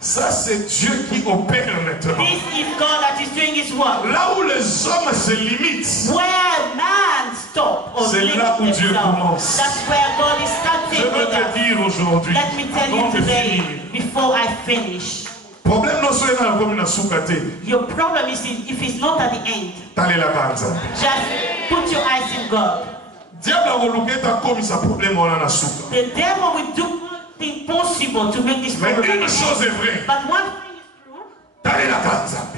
ça c'est Dieu qui opère maintenant. This is God that is doing His work. Là où les hommes se limitent, where man stop or c'est là où Dieu commence. That's where God is starting. Je veux te dire aujourd'hui, let me tell you today, before I finish. Your problem is if it's not at the end. Just put your eyes in God. The devil will do impossible to make this problem. Mais une chose est vraie. But one thing is true.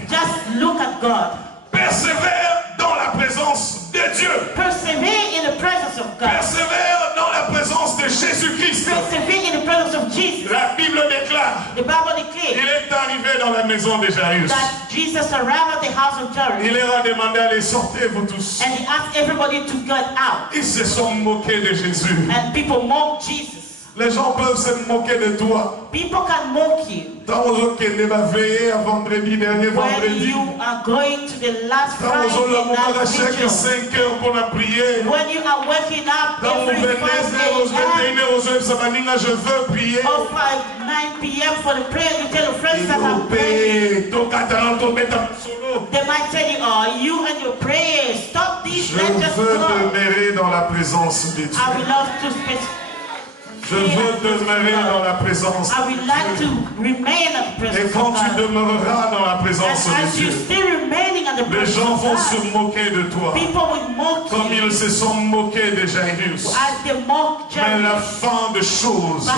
Just look at God. Persévère dans la présence de Dieu. Persevere in the presence of God. Persévère dans la présence de Jésus-Christ. Persevere in the presence of Jesus. La Bible déclare. The Bible declares. Il est arrivé dans la maison de Jairus. That Jesus arrived at the house of Jairus. Il leur a demandé allez sortez vous tous. And he asked everybody to get out. Ils se sont moqués de Jésus. And people mocked Jesus. Les gens peuvent se moquer de toi. People can mock you. Vendredi dernier, when you are going to the last Friday night vigil. When you are waking up every Friday je veux prier. Or 9 p.m. for the prayer, you tell your friends that I'm praying. They might tell you, oh, you and your prayers, stop this, let us go. Je veux demeurer dans la présence de Dieu. I would love to speak. Je veux demeurer dans la présence de Dieu. Et quand tu demeureras dans la présence de Dieu, les gens vont se moquer de toi. Comme ils se sont moqués de Jairus. Mais la fin de choses,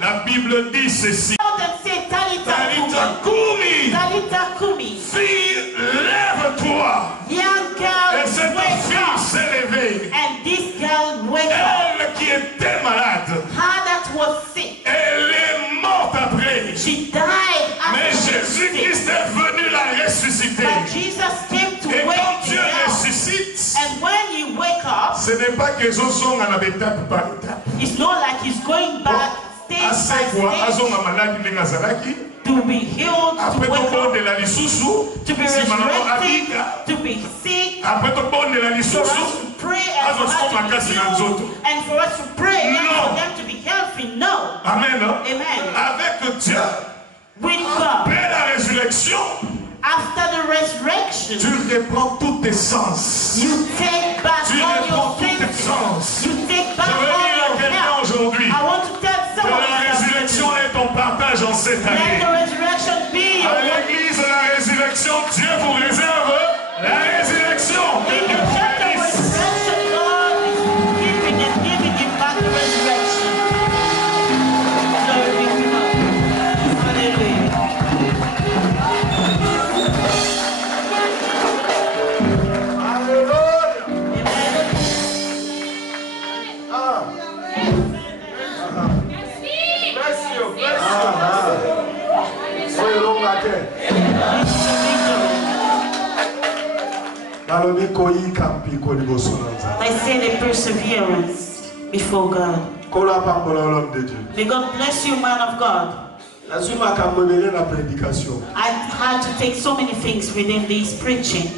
la Bible dit ceci. Talita Kumi, fille, lève-toi. Et cette fille s'est levée. Elle qui était malade, elle est morte après. Mais Jésus-Christ est venu la ressusciter. Et quand Dieu ressuscite, ce n'est pas que je sois en étape par étape. It's not like he's going back stage by stage. To be healed, to wake up, to be resurrected, to be sick, for us to pray and for us to be healed, and for us to pray and for them to be healthy. No. Amen. Amen. Avec Dieu, with God, après la résurrection, after the resurrection, tu reprends tous tes sens. You take back all your senses. You take back all your health. Aujourd'hui, I want to tell someone la résurrection est ton partage en cette année. Let the resurrection be your à l'église, la résurrection, Dieu vous réserve la résurrection. In your church, the resurrection, God is giving you back the resurrection. Glory be to God. Hallelujah. I say the perseverance before God. May God bless you, man of God. I had to take so many things within this preaching.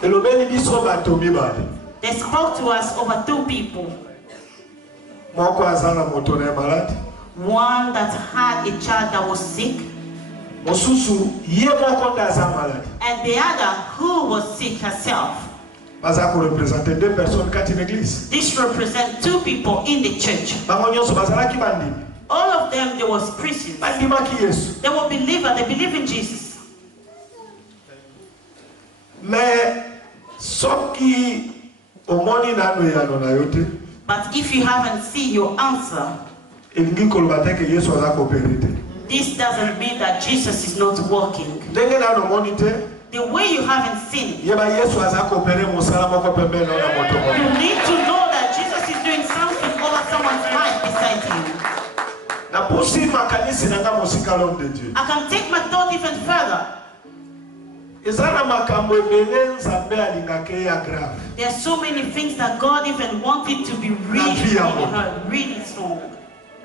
They spoke to us over 2 people. One that had a child that was sick. And the other who was sick herself. This represents 2 people in the church. All of them, they was Christians. They were believers. They believe in Jesus. But if you haven't seen your answer, this doesn't mean that Jesus is not working. The way you haven't seen it, you need to know that Jesus is doing something over someone's life beside you. I can take my thought even further. There are so many things that God even wanted to be really strong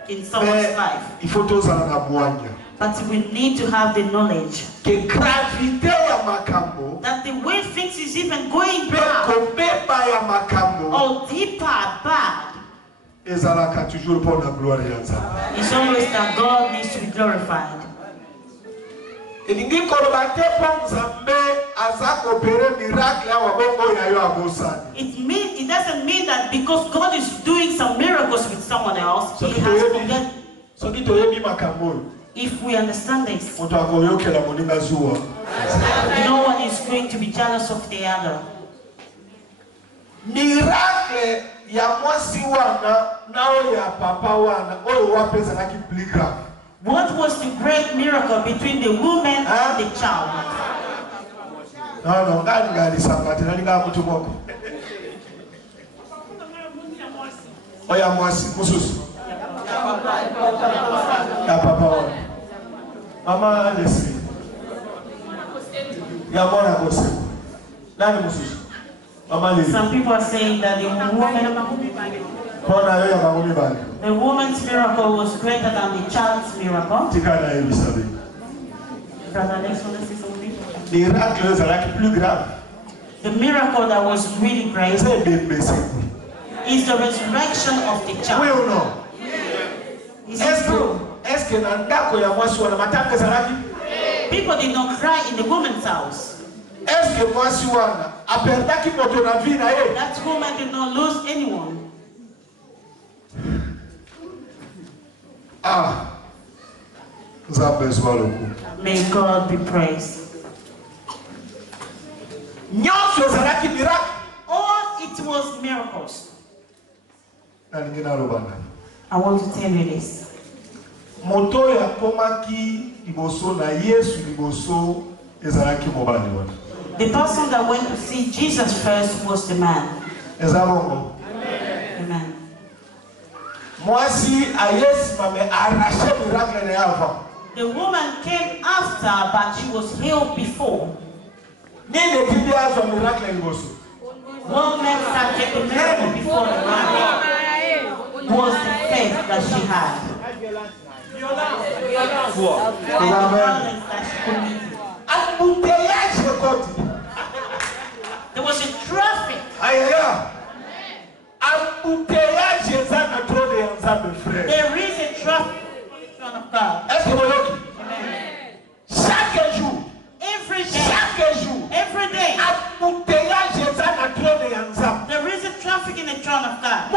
in someone's life. But we need to have the knowledge that the way things is even going bad or deeper bad, it's always that God needs to be glorified. It doesn't mean that because God is doing some miracles with someone else, He has forgotten. If we understand this, no one is going to be jealous of the other. Miracle ya mwasi wana nao ya papa wana oyo wapeza kipligra. What was the great miracle between the woman and the child? No, ngani sambati nalinga mtu moko. Oya mwasi mususu. Ya papa wana. Mama Alesi. Ya mwana kose. Nani mususu? Some people are saying that the woman's miracle was greater than the child's miracle. Brother Alex, want to say something? The miracle that was really great is the resurrection of the child. Is it true? People did not cry in the woman's house. That woman did not lose anyone. May God be praised. All it was miracles. I want to tell you this. The person that went to see Jesus first was the man. Amen. Amen. The woman came after, but she was healed before. What makes her take the miracle before the man was the faith that she had. And the violence that she committed. There was a traffic. There is a traffic in front of God. Every day. There is a traffic in the throne of God.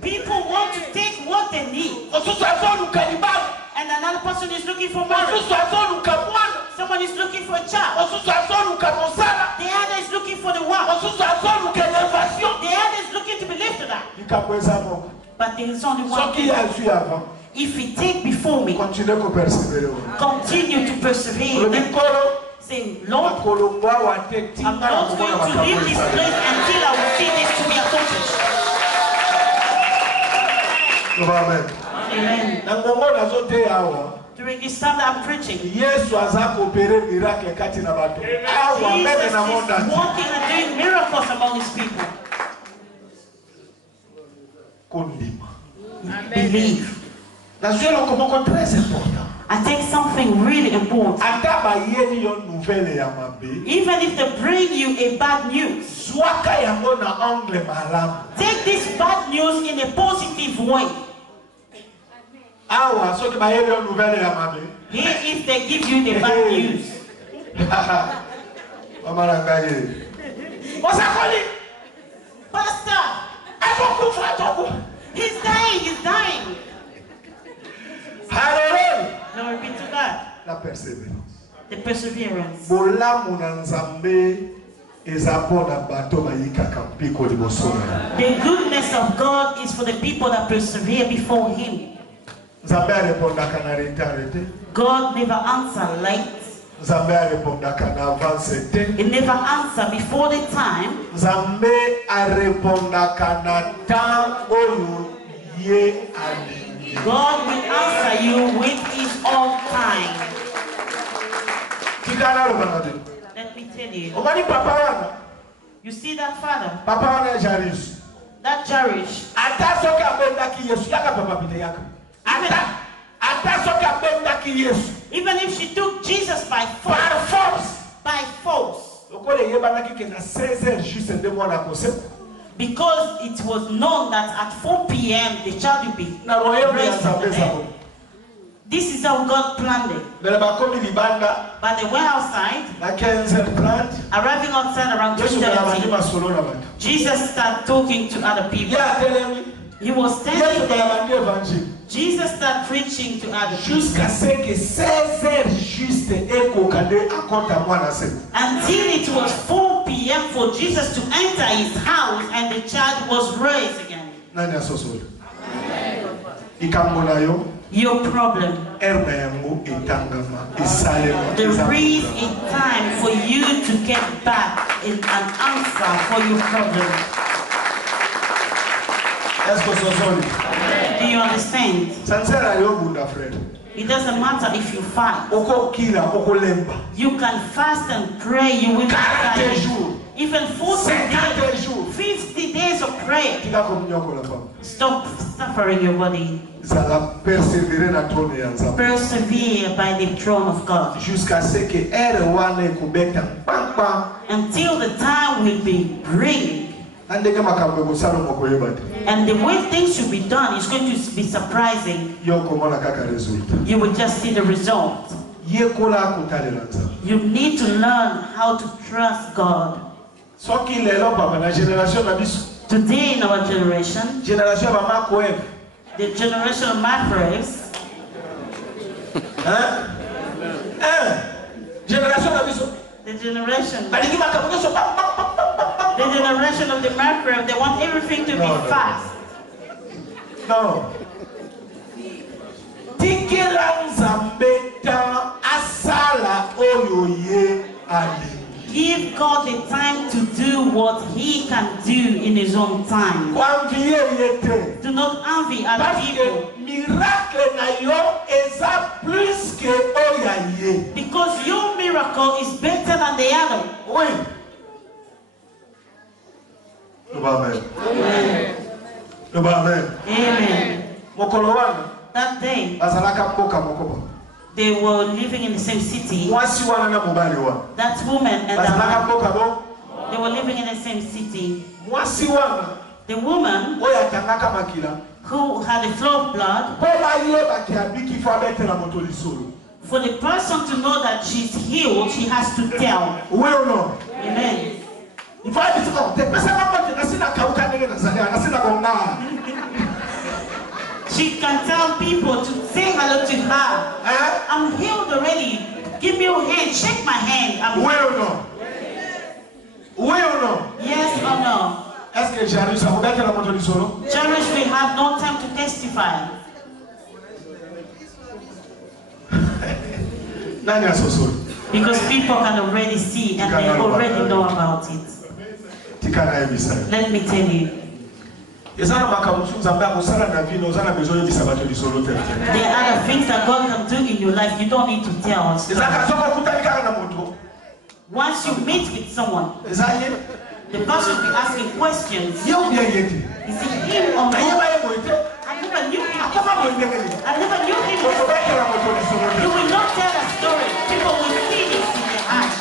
People want to take what they need. And another person is looking for marriage. Someone is looking for a child. The other is looking for the work. The other is looking to be lifted up. But there is only one thing. If we take before me, continue to persevere. Saying, Lord, I'm not going to leave this place until I will see this to be accomplished. Amen. During this time that I'm preaching, Jesus is walking and doing miracles among his people. Believe. I think something really important. Even if they bring you a bad news, take this bad news in a positive way. Here, if they give you the bad news, Pastor, he's dying, he's dying. Hallelujah. Glory be to God. La persévérance. The perseverance. The goodness of God is for the people that persevere before him. God never answers late. He never answers before the time. God will answer you with his own time. Let me tell you. You see that father? That Jairus. Even if she took Jesus by force. Because it was known that at 4 p.m. the child will be raised from the dead. This is how God planned it. But they went outside, arriving outside around 2:30. Jesus started talking to other people. He was standing there. Jesus started preaching to other people. Until it was 4 p.m. for Jesus to enter his house and the child was raised again. Your problem. There is a time for you to get back an answer for your problem. Do you understand? It doesn't matter if you fight. You can fast and pray. You will not die. Even 40 days, 50 days of prayer. Stop suffering your body. Persevere by the throne of God. Until the time will be bring. And the way things should be done is going to be surprising. You will just see the result. You need to learn how to trust God. Today in our generation, the generation of microwaves, the generation of the microwave, they want everything to be fast. No. Give God the time to do what He can do in His own time. Do not envy other people. Because your miracle is better than the other. Amen. Amen. That day, they were living in the same city. That woman and the man, they were living in the same city. The woman who had a flow of blood, for the person to know that she's healed, she has to tell. Amen. She can tell people to say hello to her. I'm healed already. Give me your hand. Shake my hand. I'm healed. Yes or no? Jairus will have no time to testify. Because people can already see and they already know about it. Let me tell you. There are other things that God can do in your life. You don't need to tell us. Once you meet with someone, the person will be asking questions. Is it him or not? I never knew him. I never knew him. You will not tell a story. People will see it in their eyes.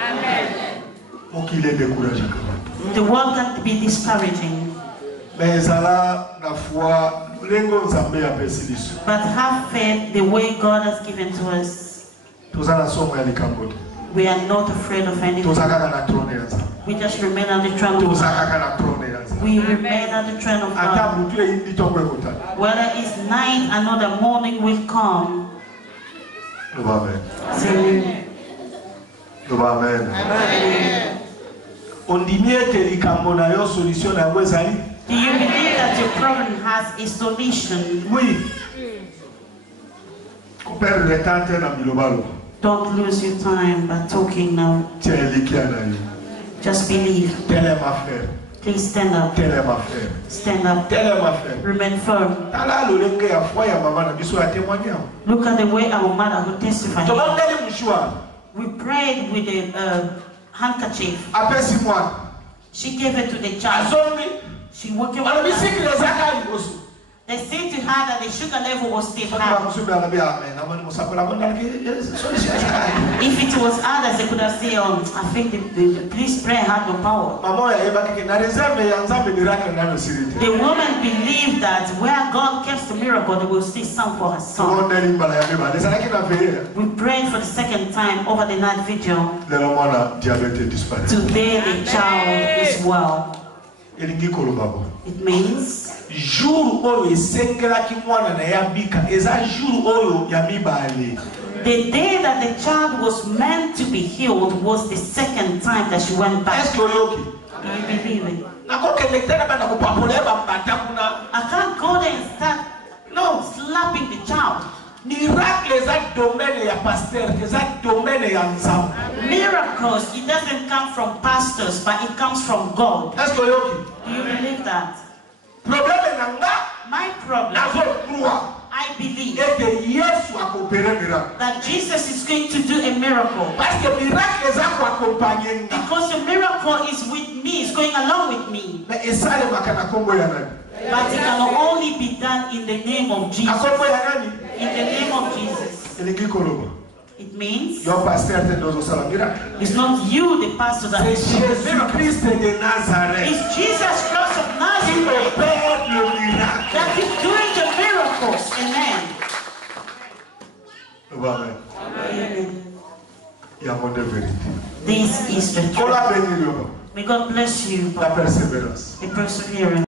Amen. The world can be discouraging. But have faith the way God has given to us. We are not afraid of anything. We just remain on the throne of God. We remain on the throne of God. Whether it's night, another morning will come. Amen. Amen. Do you believe that your problem has a solution? Don't lose your time by talking now. Just believe. Please stand up. Stand up. Remain firm. Look at the way our mother who testified. We prayed with a handkerchief. She gave it to the child. She woke up. They said to her that the sugar level was still high. If it was others, they could have said, I think the police prayer had no power. The woman believed that where God keeps the miracle, they will see some for her son. We prayed for the second time over the night vigil. Today the child is well. It means the day that the child was meant to be healed was the second time that she went back. Do you believe it? I can't go there and start slapping the child. Miracles, it doesn't come from pastors, but it comes from God. Do you believe that? My problem, I believe that Jesus is going to do a miracle. Because the miracle is with me, it's going along with me. But it can only be done in the name of Jesus. In the name of Jesus. It means it's not you, the pastor, that is doing the miracle. It's Jesus Christ of Nazareth that is doing the miracles. Amen. This is the truth. May God bless you. The perseverance.